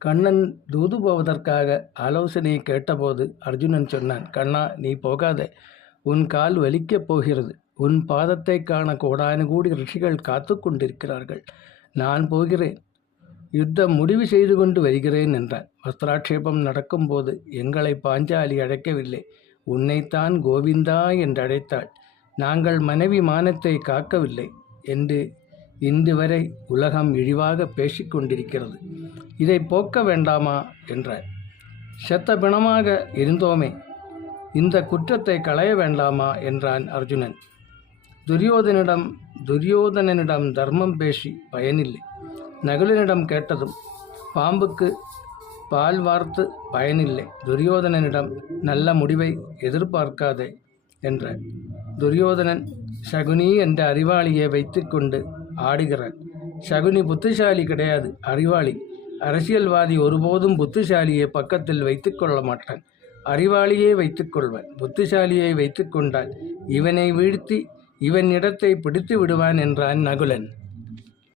கண்ணன் தூது போவதற்காக ஆலோசனையை கேட்டபோது அர்ஜுனன் சொன்னான் கண்ணா நீ போகாதே. உன் கால் வலிக்கப் போகிறது. உன் பாதத்தை காண கோடானுகூடி ரிஷிகள் காத்து கொண்டிருக்கிறார்கள். நான் போகிறேன். யுத்தம் முடிவு செய்து கொண்டு வருகிறேன் என்றான். வஸ்திராட்சேபம் நடக்கும்போது எங்களை பாஞ்சாலி அழைக்கவில்லை. உன்னைத்தான் கோவிந்தா என்று அழைத்தாள். நாங்கள் மனைவி மானத்தை காக்கவில்லை. என்று இன்று வரை உலகம் இழிவாக பேசிக்கொண்டிருக்கிறது. இதை போக்க வேண்டாமா? என்றார். செத்த பிணமாக இருந்தோமே இந்த குற்றத்தை களைய வேண்டாமா? என்றான் அர்ஜுனன். துரியோதனிடம் துரியோதனனிடம் தர்மம் பேசி பயனில்லை. நகுலனிடம் கேட்டதும் பாம்புக்கு பால் வார்த்து பயனில்லை. துரியோதனனிடம் நல்ல முடிவை எதிர்பார்க்காதே என்ற துரியோதனன் சகுனி என்ற அறிவாளியை வைத்துக்கொண்டு ஆடுகிறான். சகுனி புத்திசாலி கிடையாது அறிவாளி. அரசியல்வாதி ஒருபோதும் புத்திசாலியை பக்கத்தில் வைத்துக்கொள்ள மாட்டான். அறிவாளியே வைத்துக்கொள்வன் புத்திசாலியை வைத்துக்கொண்டால் இவனை வீழ்த்தி இவன் இடத்தை பிடித்து விடுவான் என்றான் நகுலன்.